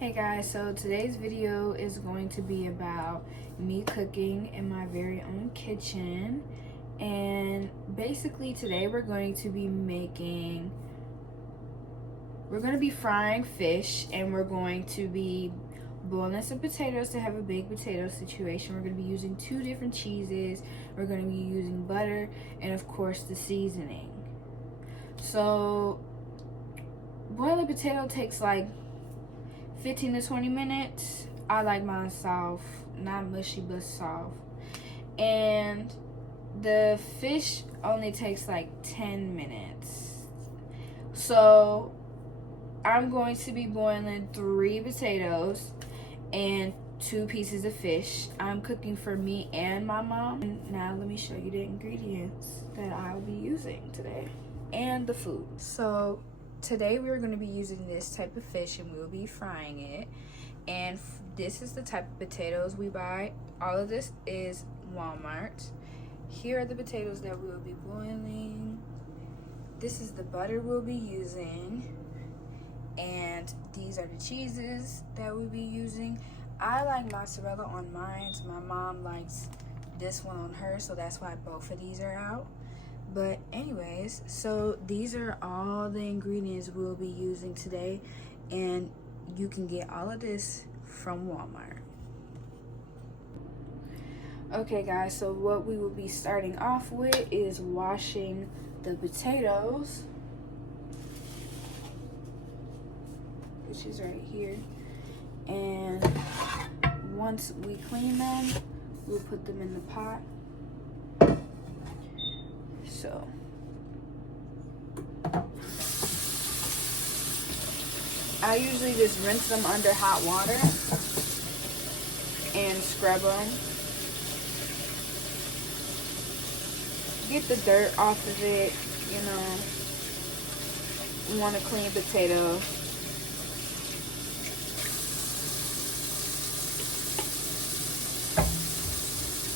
Hey guys, so today's video is going to be about me cooking in my very own kitchen. And basically today we're going to be frying fish, and we're going to be boiling some potatoes to have a baked potato situation. We're going to be using 2 different cheeses. We're going to be using butter and of course the seasoning. So boiling potato takes like 15 to 20 minutes. I like mine soft, not mushy but soft. And the fish only takes like 10 minutes. So I'm going to be boiling 3 potatoes and 2 pieces of fish. I'm cooking for me and my mom. And now let me show you the ingredients that I'll be using today and the food. So today we're going to be using this type of fish and we'll be frying it. And this is the type of potatoes we buy. All of this is Walmart. Here are the potatoes that we'll be boiling. This is the butter we'll be using. And these are the cheeses that we'll be using. I like mozzarella on mine. My mom likes this one on hers, so that's why both of these are out. But anyways, so these are all the ingredients we'll be using today, and you can get all of this from Walmart. Okay guys, so what we will be starting off with is washing the potatoes, which is right here. And once we clean them, we'll put them in the pot. So I usually just rinse them under hot water and scrub them. Get the dirt off of it, you know. You want a clean potato.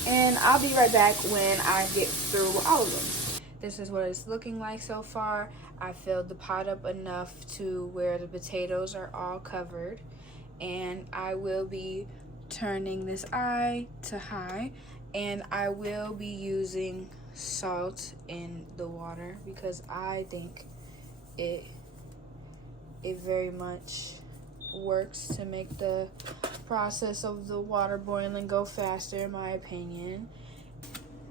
And I'll be right back when I get through all of them. This is what it's looking like so far. I filled the pot up enough to where the potatoes are all covered. And I will be turning this eye to high. And I will be using salt in the water because I think it very much works to make the process of the water boiling go faster, in my opinion.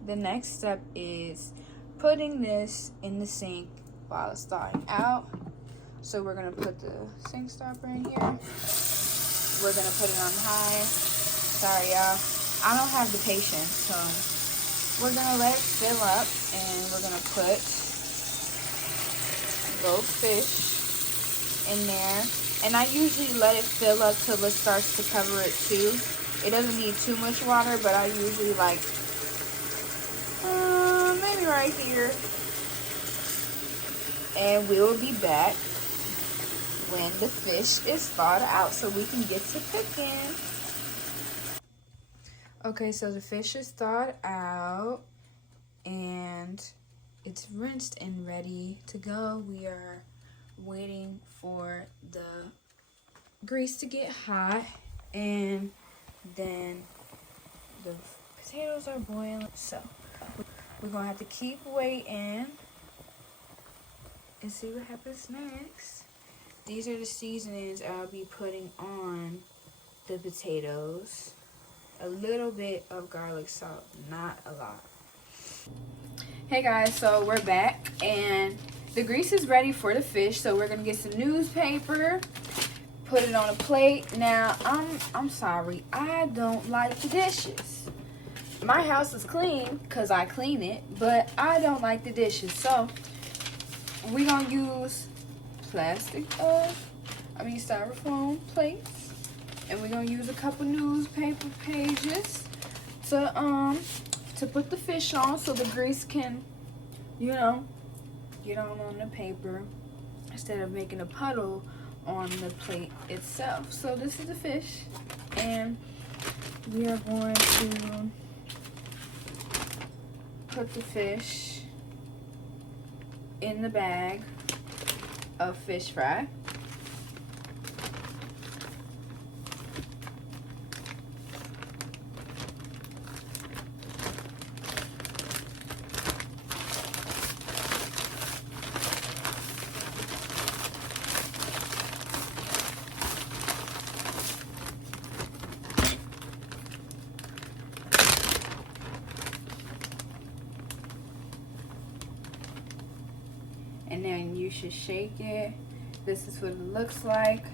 The next step is putting this in the sink while it's thawing out. So we're gonna put the sink stopper in here. We're gonna put it on high. Sorry y'all, I don't have the patience, so we're gonna let it fill up, and we're gonna put both fish in there. And I usually let it fill up till it starts to cover it too. It doesn't need too much water, but I usually like maybe right here. And we'll be back when the fish is thawed out so we can get to cooking. Okay, so the fish is thawed out and it's rinsed and ready to go. We are waiting for the grease to get hot, and then the potatoes are boiling. So we're gonna have to keep waiting and see what happens next. These are the seasonings I'll be putting on the potatoes. A little bit of garlic salt, not a lot. Hey guys, so we're back and the grease is ready for the fish. So we're gonna get some newspaper, put it on a plate. Now I'm sorry, I don't like the dishes. My house is clean because I clean it, but I don't like the dishes. So we're gonna use styrofoam plates, and we're gonna use a couple newspaper pages to put the fish on so the grease can, you know, get on the paper instead of making a puddle on the plate itself. So this is the fish, and we are going to put the fish in the bag of fish fry. you should shake it. This is what it looks like,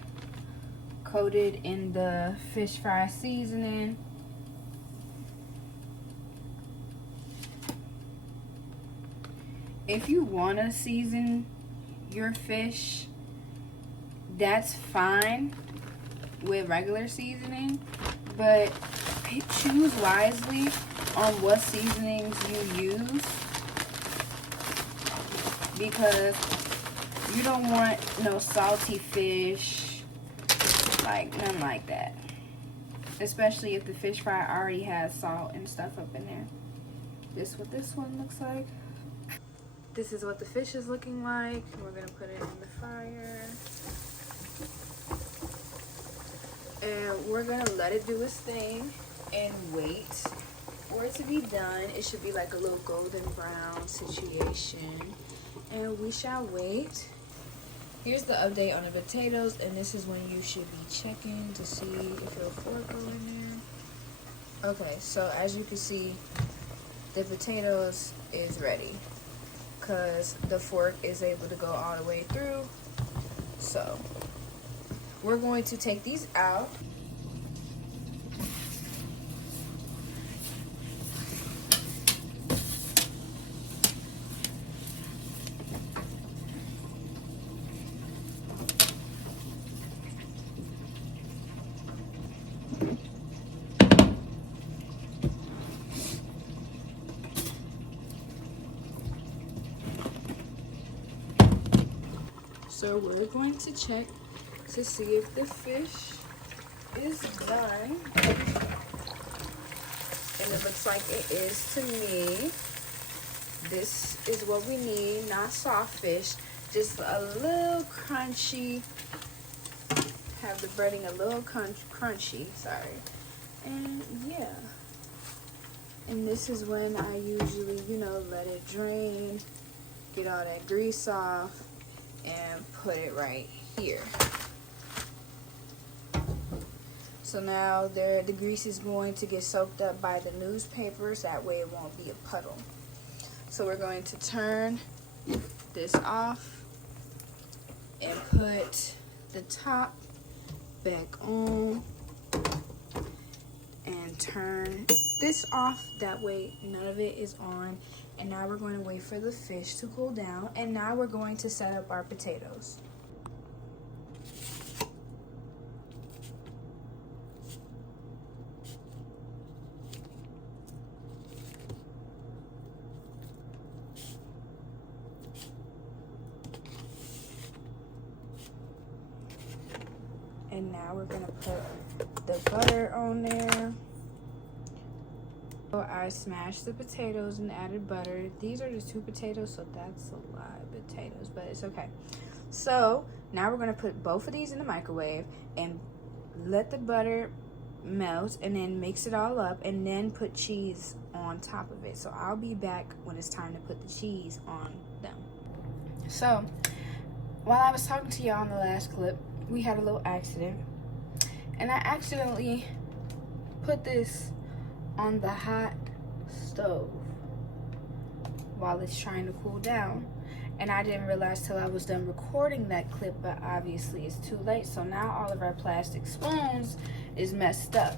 coated in the fish fry seasoning. If you want to season your fish, that's fine with regular seasoning, but choose wisely on what seasonings you use, because you don't want no salty fish, like none like that, especially if the fish fry already has salt and stuff up in there. This is what this one looks like. This is what the fish is looking like. We're gonna put it in the fryer. And we're gonna let it do its thing and wait for it to be done. It should be like a little golden brown situation. And we shall wait. Here's the update on the potatoes, and this is when you should be checking to see if your fork go in there. Okay, so as you can see, the potatoes is ready, because the fork is able to go all the way through. So we're going to take these out. So we're going to check to see if the fish is done. And it looks like it is to me. This is what we need, not soft fish, just a little crunchy. Have the breading a little crunchy, sorry. And yeah. And this is when I usually, let it drain, get all that grease off, and put it right here. So now the grease is going to get soaked up by the newspapers. That way it won't be a puddle. So we're going to turn this off and put the top back on and turn this off. That way none of it is on. And now we're going to wait for the fish to cool down. And now we're going to set up our potatoes. And now we're going to put the butter on there. So I smashed the potatoes and added butter. These are just 2 potatoes, so that's a lot of potatoes, but it's okay. So now we're going to put both of these in the microwave and let the butter melt, and then mix it all up, and then put cheese on top of it. So I'll be back when it's time to put the cheese on them. So while I was talking to y'all in the last clip, we had a little accident, and I accidentally put this on the hot stove while it's trying to cool down, and I didn't realize till I was done recording that clip, but obviously it's too late. So now all of our plastic spoons is messed up,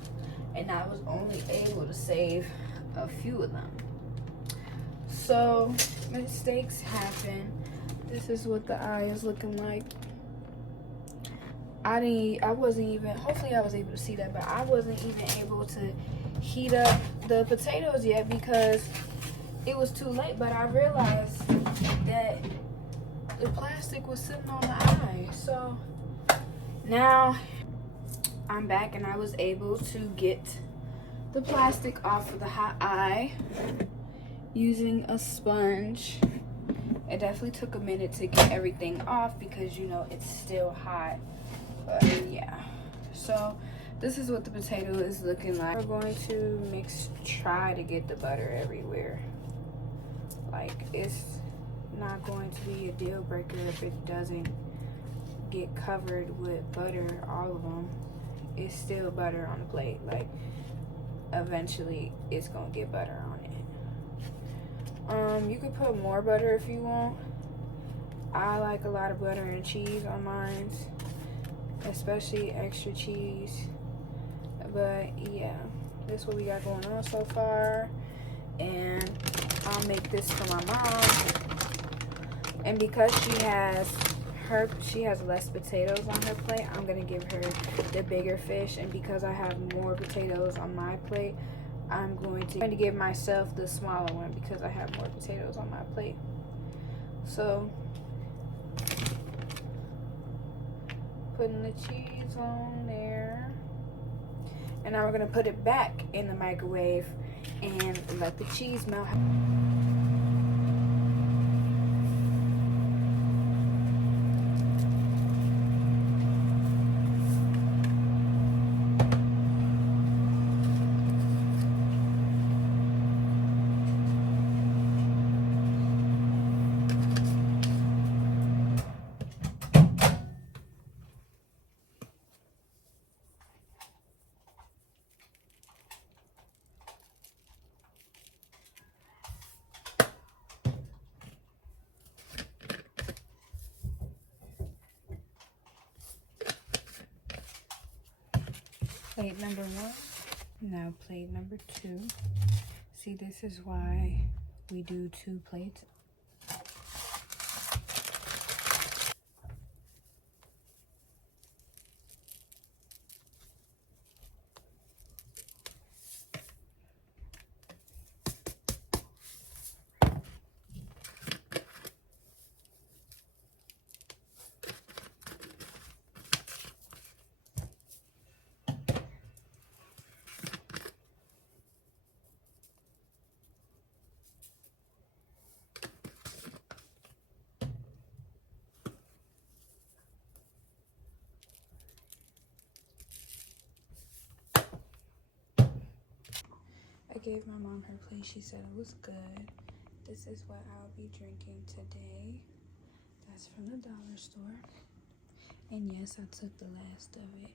and I was only able to save a few of them. So mistakes happen. This is what the eye is looking like. I wasn't even, hopefully I was able to see that, but I wasn't even able to heat up the potatoes yet because it was too late. But I realized that the plastic was sitting on the eye. So now I'm back, and I was able to get the plastic off of the hot eye using a sponge. It definitely took a minute to get everything off because it's still hot. But yeah, so this is what the potato is looking like. We're going to try to get the butter everywhere. Like, it's not going to be a deal breaker if it doesn't get covered with butter, all of them. It's still butter on the plate. Like, eventually it's gonna get butter on it. You could put more butter if you want. I like a lot of butter and cheese on mine, especially extra cheese. But yeah, this is what we got going on so far. And I'll make this for my mom. And because she has less potatoes on her plate, I'm gonna give her the bigger fish. And because I have more potatoes on my plate, I'm going to give myself the smaller one because I have more potatoes on my plate. So putting the cheese on there, and now we're gonna put it back in the microwave and let the cheese melt. Plate number 1. Now plate number 2. See, this is why we do 2 plates. I gave my mom her plate. She said it was good. This is what I'll be drinking today. That's from the dollar store. And yes, I took the last of it.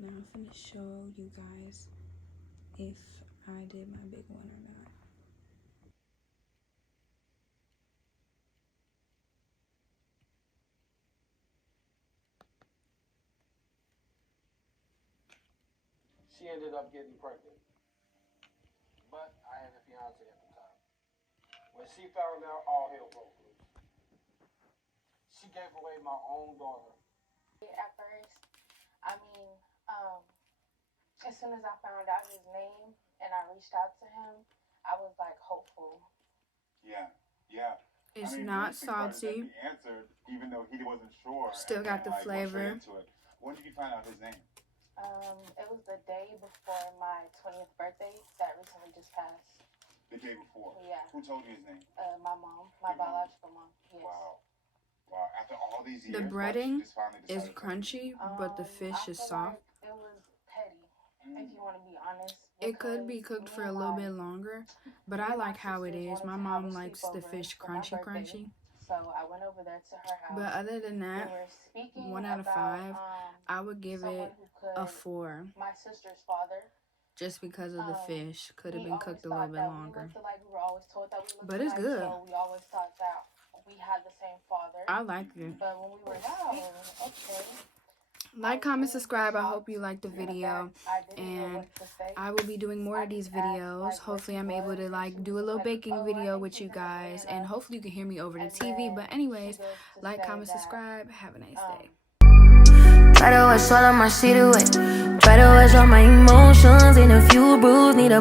Now I'm finna show you guys if I did my big one or not. She ended up getting pregnant. But I had a fiance at the time. When she found out, all hell broke loose. She gave away my own daughter. At first, I mean, as soon as I found out his name and I reached out to him, I was like hopeful. Yeah. It's not salty. He answered, even though he wasn't sure. Still got the flavor. When did you find out his name? It was the day before my 20th birthday that recently just passed. The day before? Yeah. Who told you his name? My mom, my biological mom. Yes. Wow. After all these years, The breading is crunchy, but the fish is soft. Like it was petty, if you want to be honest. It could be cooked for a little bit longer, but I like how it is. My mom likes the fish crunchy. So I went over there to her house. But other than that, 1 out of 5, I would give it a 4. My sister's father. Just because of the fish. Could have been cooked a little bit longer. We were always told that we looked But it's alike, good. So we always thought that we had the same father. I like it. But when we were young, okay. Like, comment, subscribe. I hope you liked the video. And I will be doing more of these videos. Hopefully I'm able to do a little baking video with you guys. And hopefully you can hear me over the TV. But anyways, like, comment, subscribe. Have a nice day. Try to wash all of my shit away. Try to wash all my emotions. In a few brews, need a